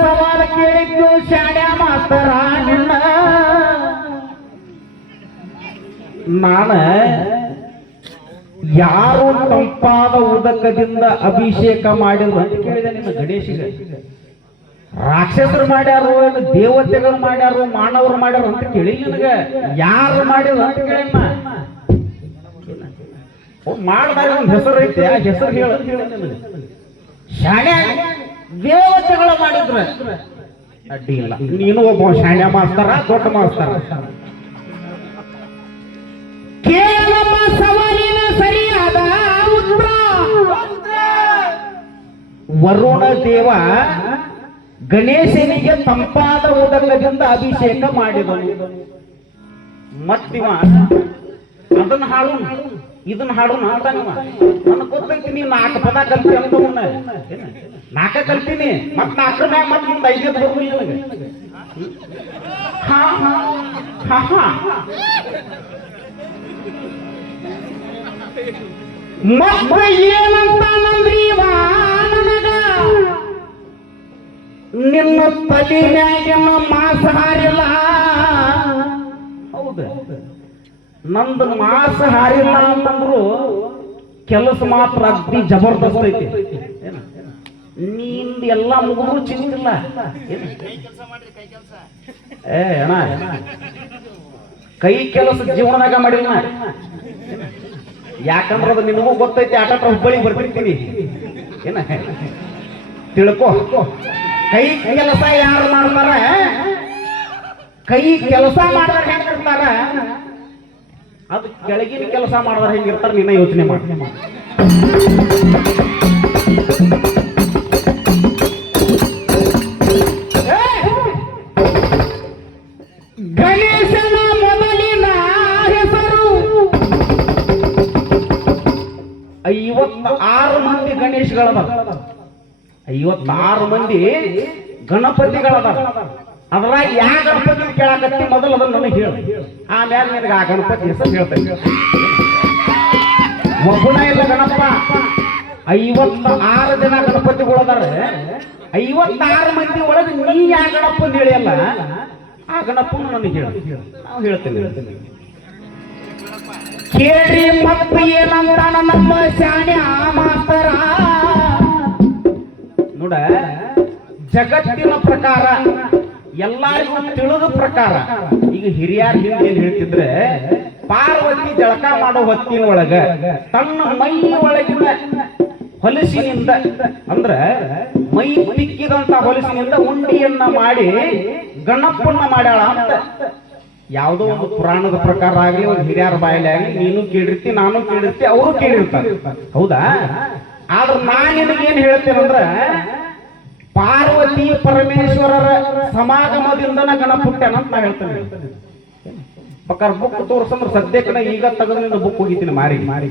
ಸವಾಲ ಕೇಳಿದ್ದು ಶಾಡ್ಯ ಮಾಸ್ತರ ನಿನ್ನ ನಾನ ಯಾರು ತಂಪಾದ ಉದಕದಿಂದ ಅಭಿಷೇಕ ಮಾಡಿದ್ರು ಅಂತ ಕೇಳಿದೆ ನಿಮ್ಮ ಗಣೇಶಿಗೆ. ರಾಕ್ಷಸರು ಮಾಡ್ಯಾರು, ದೇವತೆಗಳು ಮಾಡ್ಯಾರು, ಮಾನವರು ಮಾಡ್ಯಾರು ಅಂತ ಕೇಳಿ ನನಗೆ. ಯಾರು ಮಾಡ್ಯಾರು ಅಂತ ಕೇಳಿ ಮಾಡಿದಾಗ ಒಂದು ಹೆಸರು ಐತೆ, ಆ ಹೆಸರು ಹೇಳ ಶಾಣ್ಯ ದೇವತೆಗಳು ಮಾಡಿದ್ರ ಅಡ್ಡಿ ಇಲ್ಲ. ನೀನು ಒಬ್ಬ ಶಾಣ್ಯ ಮಾಸ್ತರ, ದೊಡ್ಡ ಮಾಸ್ತರ. ಕೇಳಮ್ಮ ಸವಾಲಿನ ಸರಿಯಾದ ಉತ್ತರ. ವರುಣ ದೇವ ಗಣೇಶನಿಗೆ ತಂಪಾದ ಉದಕದಿಂದ ಅಭಿಷೇಕ ಮಾಡಿದನು. ಮತ್ತಿವ ಅದನ್ನ ಹಾಡು ಇದನ್ನ ಹಾಡು ಅಂತಾನವ. ನನಗೆ ಗೊತ್ತೈತಿ ನೀವು 4 ಪದ ಕಲ್ತಿ ಅಂತವನ್ನ. 4 ಕಲ್ತೀನಿ, ಮತ್ 4 ಮ್ಯಾಗ ಮತ್ ಮುಂದೆ 5 ಬರುದಿಲ್ಲ ನನಗೆ. ಹಾ ಹಾ ಹಾ ಮತ್ತ ಏನಂತ ನಂದ್ರಿ ನನಗ ನಿನ್ನ ತಲೆ ಮ್ಯಾಗಿನ ಮಾಸ ಹಾರಿಲ್ಲ. ಹೌದು, ನಂದು ಮಾಸ ಹಾರಿಲ್ಲ ಅಂತಂದ್ರು ಕೆಲಸ ಮಾತ್ರ ಅಗ್ದಿ ಜಬರ್ದಸ್ತ್ ಐತಿ. ನಿಂದ ಎಲ್ಲಾ ಮುಗಿದ್ರು ಚಿಂತಿಲ್ಲ. ಅಣ್ಣ ಕೈ ಕೆಲಸ ಜೀವನದಾಗ ಮಾಡಿಲ್ಲ. ಯಾಕಂದ್ರೆ ಅದು ನಿನಗೂ ಗೊತ್ತೈತಿ. ಆಟ ಹುಬ್ಬಳ್ಳಿಗೆ ಬರ್ತಿರ್ತೀನಿ ಏನ ತಿಳ್ಕೊ. ಕೈ ಕೆಲಸ ಯಾರು ಮಾಡ್ತಾರ, ಕೈ ಕೆಲಸ ಮಾಡಿದ್ರೆ ಹೆಂಗಿರ್ತಾರ, ಅದು ಕೆಳಗಿನ ಕೆಲಸ ಮಾಡಿದ್ರೆ ಹೆಂಗಿರ್ತಾರ ನಿನ್ನ ಯೋಚನೆ ಮಾಡಿ. ಗಣೇಶನ ಮೊದಲಿನ ಹೆಸರು 56 ಮಂದಿ ಗಣೇಶಗಳದ, 56 ಮಂದಿ ಗಣಪತಿಗಳದ. ಅದ್ರಾಗ ಯಾವ ಗಣಪತಿ ಕೇಳಾಕತ್ತಿ ಮೊದಲು ಅದನ್ನ ನನಗೆ ಹೇಳು, ಆಮೇಲೆ ನಿನಗೆ ಆ ಗಣಪತಿ ಹೆಸರು ಹೇಳ್ತೇನೆ. ಒಬ್ಬನ ಇಲ್ಲ ಗಣಪ, 56 ಜನ ಗಣಪತಿಗಳದಾರ. 56 ಮಂದಿ ಒಳಗೆ ನೀ ಯಾವ ಗಣಪತಿ ಹೇಳಿಯಲ್ಲ, ಆ ಗಣಪನ ನನಗೆ ಹೇಳು, ನಾವು ಹೇಳ್ತೇನೆ. ಕೇಳಿ ಮತ್ತ ಏನಂತ ನಮ್ಮ ಶಾಣ್ಯ ಮಾಸ್ತರ ನೋಡ. ಜಗತ್ತಿನ ಪ್ರಕಾರ ಎಲ್ಲರಿಗೂ ತಿಳಿದ ಪ್ರಕಾರ ಈಗ ಹಿರಿಯರ ಹಿಂದೆ ಏನ್ ಹೇಳ್ತಿದ್ರೆ, ಪಾರ್ವತಿ ಜಳಕ ಮಾಡೋ ಹೊತ್ತಿನ ಒಳಗ ತನ್ನ ಮೈ ಒಳಗಿನ ಹೊಲಸಿನಿಂದ ಅಂದ್ರ ಮೈ ತಿಕ್ಕಿದಂತ ಹೊಲಸಿನಿಂದ ಉಂಡಿಯನ್ನ ಮಾಡಿ ಗಣಪನ್ನ ಮಾಡ್ಯಾಳ ಅಂತ ಯಾವುದೋ ಒಂದು ಪುರಾಣದ ಪ್ರಕಾರ ಆಗಲಿ, ಒಂದು ಹಿರಿಯರ ಬಾಯಲ್ಲಿ ಆಗಲಿ, ನೀನು ಕೇಳಿರ್ತಿ, ನಾನು ಕೇಳಿರ್ತಿ, ಅವರು ಕೇಳಿರ್ತಾರೆ. ಹೌದಾ? ಆದ್ರೆ ನಾನು ನಿನಗೇನು ಹೇಳ್ತೇನಂದ್ರ, ಪಾರ್ವತಿ ಪರಮೇಶ್ವರರ ಸಮಾಗಮದಿಂದನ ಗಣಪ ಹುಟ್ಟ್ಯಾನಂತ ನಾ ಹೇಳ್ತೇನೆ. ಬೇಕಾದ್ರೆ ಬುಕ್ ತೋರ್ಸಂದ್ರೆ ಸದ್ಯಕ್ಕೆ ಈಗ ತೆಗೆದು ಬುಕ್ ಹೋಗಿದ್ದೀನಿ ಮಾರಿ ಮಾರಿ.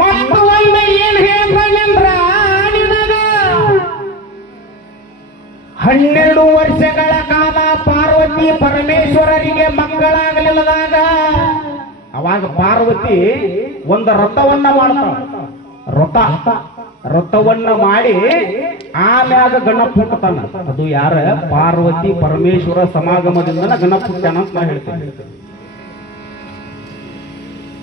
ಮತ್ತು ಒಂದು ಏನ್ ಹೇಳ್ತಾನಂದ್ರ, 12 ವರ್ಷಗಳ ಕಾಲ ಪಾರ್ವತಿ ಪರಮೇಶ್ವರರಿಗೆ ಮಕ್ಕಳಾಗಲಿಲ್ಲದಾಗ ಅವಾಗ ಪಾರ್ವತಿ ಒಂದು ರಥವನ್ನ ಮಾಡ್ತಾಳ. ರಥವನ್ನ ಮಾಡಿ ಆಮ್ಯಾಗ ಗಣಪ ಹುಟ್ಟತಾನ. ಅದು ಯಾರ? ಪಾರ್ವತಿ ಪರಮೇಶ್ವರ ಸಮಾಗಮದಿಂದ ಗಣಪ ಹುಟ್ಟಾನ ಅಂತ ನಾ ಹೇಳ್ತೇನೆ.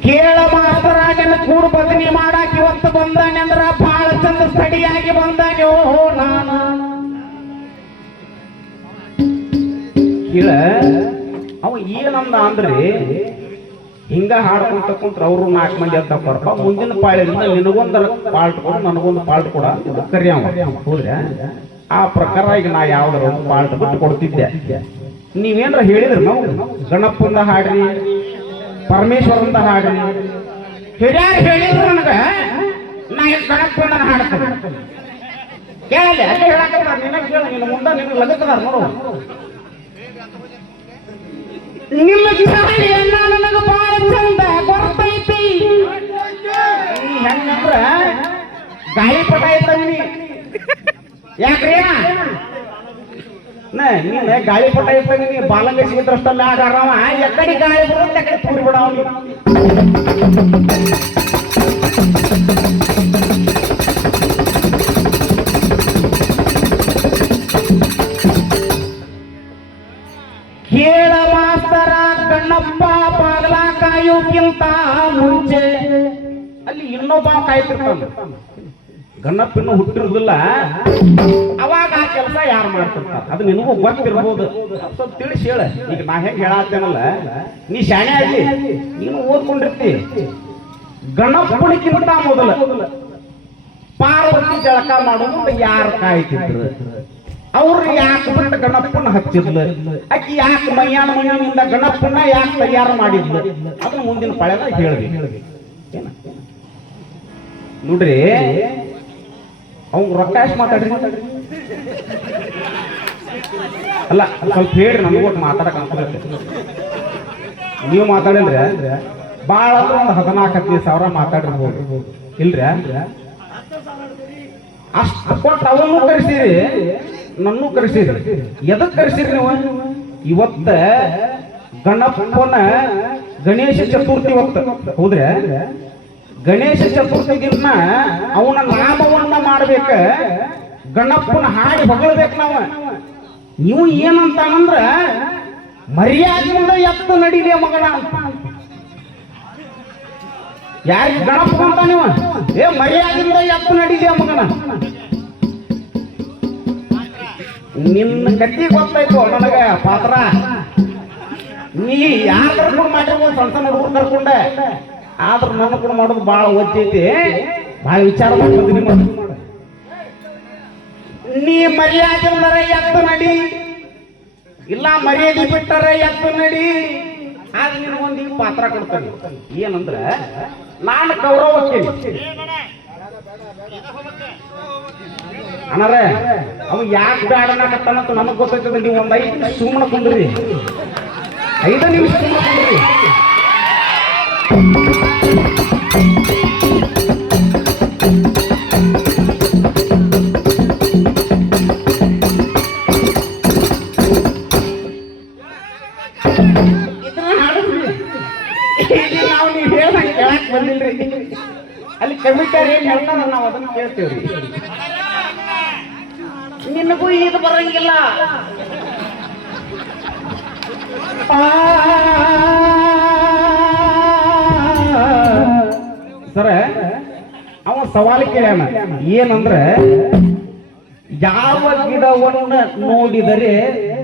ಕೇಳ ಮಾಸ್ತರ ನಿನ್ನ ಕೂಡು ಬದನಿ ಮಾಡಾಕ ಇವತ್ತು ಬಂದಾನೆ ಅಂದ್ರ ಬಹಳ ಚಂದ ಸ್ಟಡಿಯಾಗಿ ಬಂದಾನೆ. ನಾನು ಕೇಳ ಅವ ಏನಂದ ಅಂದ್ರೆ, ಹಿಂಗ ಹಾಡ್ಕೊಂತ ಕುಂತ್ರ ಅವರು 4 ಮಂದಿ ಅಂತ ಬರ್ಪ, ಮುಂದಿನ ಪಾಳಿಂದ ನಿನಗೊಂದು ಪಾಲ್ಟ್ ಕೊಡು, ನನಗೊಂದು ಪಾಲ್ಟ್ ಕೊಡ ಕರಿ ಅವ. ಹೋದ್ರೆ ಆ ಪ್ರಕಾರ ಈಗ ನಾ ಯಾವ್ದಾರ ಒಂದು ಪಾಲ್ಟ್ ಬಿಟ್ಟು ಕೊಡ್ತಿದ್ದೆ. ನೀವೇನ್ರ ಹೇಳಿದ್ರು ನಾವು ಗಣಪಂದ ಹಾಡ್ರಿ, ಪರಮೇಶ್ವರಂದ ಹಾಡ್ರಿ, ಹಿರಿಯರು ಹೇಳಿದ್ರು ನನಗ, ನಾ ಗಣಪಂದ ಹಾಡ್ತೇನೆ. ಕೇಳಿ ಅಲ್ಲೇ ಹೇಳಕತ್ತ ನಿನಗೆ ಕೇಳ, ನಿನ್ನ ಮುಂದೆ ನಿನಗೆ ಲಗತ್ತದಾರ ನೋಡು. ನಿಮ್ಮ ಚಾಳಿಯನ್ನ ನನಗೆ ಬಹಳ ಚಂದ ಗೊತ್ತೈತಿ. ಹೆಂಗಂದ್ರ ಗಾಳಿಪಟ ಇದ್ದಂಗಿ. ಯಾಕ್ರಿ ನೀನ್ ಗಾಳಿಪಟ ಇದ್ದಂಗಿ, ನೀ ಬಾಲಂಗ ಸಿಗಿದ್ರಷ್ಟ ಮ್ಯಾಗ ಆರಾಮ, ಎಕಡೆ ಗಾಳಿ ಬರುತ್ತೆ ಅಕಡೆ ತೂರಿ ಬಿಡವ. ಕಾಯೋಕ್ಕಿಂತ ಮುಂಚೆ ಅಲ್ಲಿ ಇನ್ನೊಬ್ಬ ಕಾಯ್ತಿರ್ತಾನ. ಗಣಪಿನ್ನು ಹುಟ್ಟಿರುದಿಲ್ಲ, ಅವಾಗ ಆ ಕೆಲಸ ಯಾರು ಮಾಡ್ತಿರ್ತಾರ ಅದು ನಿನಗೂ ಗೊತ್ತಿರ್ಬೋದು. ಸ್ವಲ್ಪ ತಿಳಿಸಿ ಹೇಳ. ಈಗ ನಾ ಹೆಂಗ್ ಹೇಳತ್ತೇನಲ್ಲ, ನೀ ಶಾಣೆ ಆಗಿ ನೀನು ಓದ್ಕೊಂಡಿರ್ತಿ. ಗಣಪನಿಗಿಂತ ಮೊದಲ ಪಾರ್ವತಿ ಜಳಕ ಮಾಡೋದು ಯಾರು ಕಾಯ್ತಿದ್ರು? ಅವ್ರು ಯಾಕೆ ಬಿಟ್ಟು ಗಣಪನ ಹಚ್ಚಿದ್ಲು? ಆಕಿ ಯಾಕೆ ಮೈಯಾನ ಮಣ್ಣಿನಿಂದ ಗಣಪನ ಯಾಕೆ ತಯಾರು ಮಾಡಿದ್ಲು? ಅದನ್ನ ಮುಂದಿನ ಪಳೆದಾಗ ಹೇಳ್ವಿ. ನೋಡ್ರಿ, ಅವ್ನು ರೊಕ್ಕ ಎಷ್ಟು ಮಾತಾಡ್ರಿ ಅಲ್ಲ, ಸ್ವಲ್ಪ ಹೇಳ್ರಿ, ನಮಗೂ ಮಾತಾಡಕ್ ಅನ್ಸುತ್ತೆ. ನೀವು ಮಾತಾಡಿದ್ರೆ ಬಾಳ ಒಂದು 14,000 ಮಾತಾಡಿರ್ಬೋದು ಇಲ್ರಿ? ಅಷ್ಟು ಕೊಟ್ಟು ಅವನು ಕರೆಸಿರಿ, ನನ್ನೂ ಕರೆಸಿರಿ. ಎದಕ್ ಕರೆಸಿರಿ ನೀವು? ಇವತ್ತ ಗಣಪನ ಗಣೇಶ ಚತುರ್ಥಿ ಇವತ್ತು, ಹೌದ್ರೆ? ಗಣೇಶ ಚತುರ್ಥಿಗಿನ್ನ ಅವನ ನಾಮವನ್ನ ಮಾಡ್ಬೇಕ, ಗಣಪನ ಹಾಡಿ ಹೊಗಳಬೇಕು ನಾವು. ನೀವು ಏನಂತ ಅಂದ್ರ ಮರ್ಯಾದೆಯಿಂದ ಎತ್ತು ನಡೀಲಿ ಮಗನ ಅಂತ. ಯಾರಿಗೆ ಗಣಪ ಅಂತ ನೀವು? ಮರ್ಯಾದೆಯಿಂದ ಎತ್ತು ನಡೀಲಿ ಮಗನ. ನಿನ್ನ ಗತಿ ಗೊತ್ತಾಯ್ತು ನನಗ ಪಾತ್ರ. ನೀ ಯಾರು ಕರ್ಕೊಂಡು ಮಾಡಿರ್ಬೋದು, ಸಣ್ಣ ಸಣ್ಣ ಹುಡುಗರು ಕರ್ಕೊಂಡೆ. ಆದ್ರ ನನ್ನ ಕೂಡ ಮಾಡೋದು ಬಹಳ ಒಜ್ಜೈತಿ, ಬಹಳ ವಿಚಾರ ಮಾಡ್ತೀನಿ. ನೀ ಮರ್ಯಾದೆ ಎತ್ತು ನಡಿ, ಇಲ್ಲ ಮರ್ಯಾದೆ ಬಿಟ್ಟರೆ ಎತ್ತು ನಡಿ. ಆಗ ನಿನಗೊಂದು ಈಗ ಪಾತ್ರ ಕೊಡ್ತಾನೆ. ಏನಂದ್ರ ನಾನು ಗೌರವಕ್ಕೆ ಅಣ್ಣರೇ, ಅವ ಯಾಕೆ ಬ್ಯಾಡ ಅನ್ನಕತ್ತಾನಂತ ನನಗೆ ಗೊತ್ತೈತದ. ನೀವು ಒಂದು 5 ನಿಮಿಷ ಸುಮ್ಮನೆ ಕುಂದ್ರಿ, 5 ನಿಮಿಷ ಸುಮ್ಮನೆ ಕುಂದ್ರಿ. ನಾವು ನೀವು ಹೇಳ್ದಂಗೆ ಕೇಳಕ್ ಬಂದಿಲ್ರಿ. ಅಲ್ಲಿ ಕಮಿಟರ್ ಏನ್ ಹೇಳ್ತಾರ ನಾವು ಅದನ್ನ ಕೇಳ್ತೇವ್ರಿ. ನಿನಗೂ ಇದು ಬರಂಗಿಲ್ಲ. ಸರ ಅವ ಸವಾಲು ಕೇಳ್ಯಾನ. ಏನಂದ್ರೆ, ಯಾವ ಗಿಡವನ್ನು ನೋಡಿದರೆ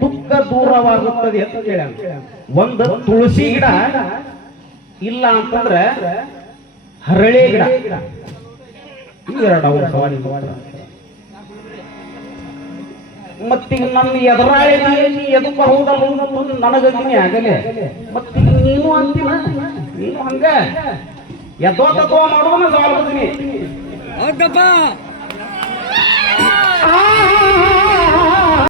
ದುಃಖ ದೂರವಾಗುತ್ತದೆ ಅಂತ ಕೇಳ್ಯಾನ. ಒಂದು ತುಳಸಿ ಗಿಡ, ಇಲ್ಲ ಅಂತಂದ್ರೆ ಹರಳೆ ಗಿಡ. ಇವೆರಡು ಅವ್ರ ಸವಾಲಿನ. ಮತ್ತೀಗ ನನ್ನ ಎದುರಾಳಿ ನೀ ಎದು ಬರುವುದಲ್ಲ ನನಗೀನಿ ಆಗಲೇ. ಮತ್ತೀಗ ನೀನು ಅಂತೀನ, ನೀನು ಹಂಗ ಎದ್ದೋ ತತ್ವ ಮಾಡೋದನ್ನ ಸವಾಲ್ ಬರ್ತೀನಿ.